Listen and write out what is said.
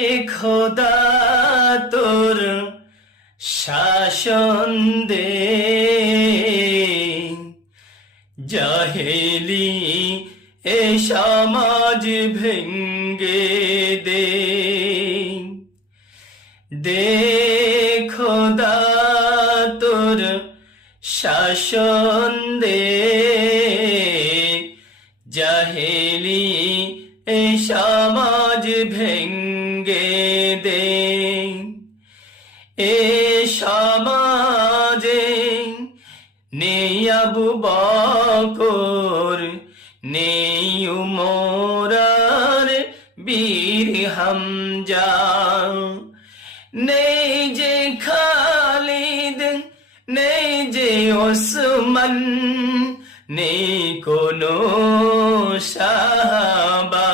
এ খোদা তোর শাসন দে, জাহেলি এ সমাজ ভেঙ্গে দে, দে খোদা তোর শাসন দে, জাহেলি এ সমাজ ভেঙ্গে দে। এ সমাজে নেই আবু বকর, নেই উমর আর বীর হামজা, নেই যে খালিদ, নেই যে ওসমান, নেই কোনো সাহাবা,